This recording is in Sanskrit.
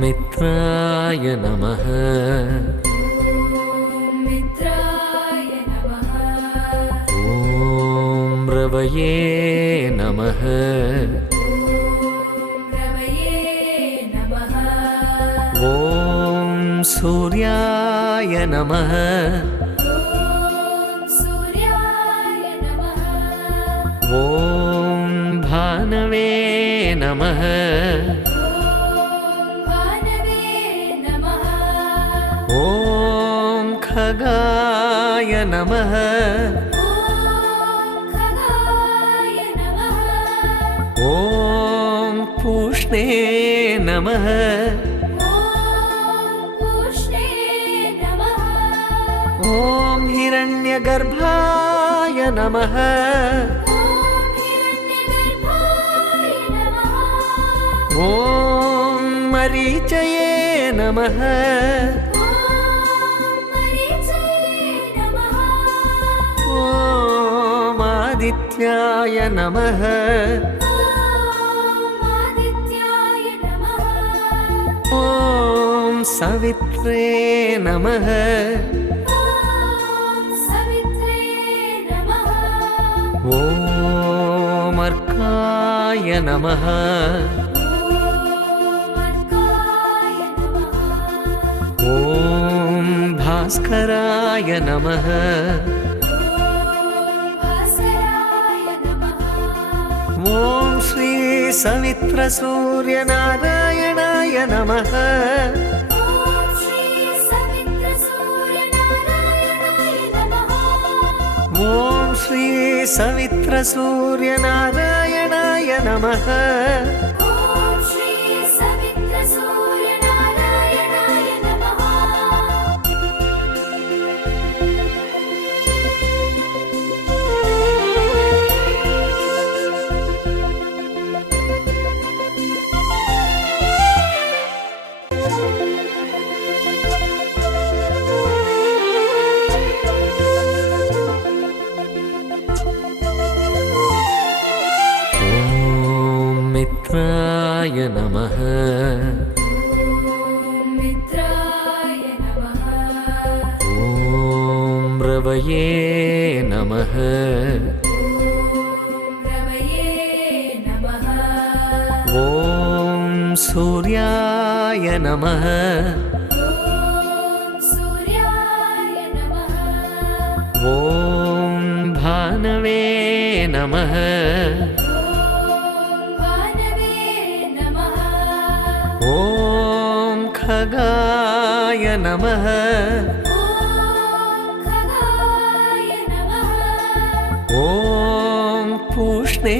मित्राय नमः। मित्राय नमः। ॐ रवये नमः। रवये नमः। ॐ सूर्याय नमः। सूर्याय नमः। ॐ भानवे नमः। ॐ खगाय नमः। खगाय नमः। ॐ पूष्णे नमः। पूष्णे नमः। ॐ हिरण्यगर्भाय नमः। हिरण्यगर्भाय नमः। ॐ मरीचये नमः। ॐ आदित्याय नमः। आदित्याय नमः। ॐ सवित्रे नमः। सवित्रे नमः। ॐ अर्काय नमः। अर्काय नमः। ॐ भास्कराय नमः। ॐ श्री सवित्रसूर्यनारायणाय नमः। ॐ श्री सवित्रसूर्यनारायणाय नमः। मित्राय नमः। मित्राय नमः। ॐ रवये नमः। रवये नमः। ॐ सूर्याय नमः। सूर्याय नमः। ॐ भानवे नमः। ॐ खगाय नमः। खगाय नमः। ॐ पूष्णे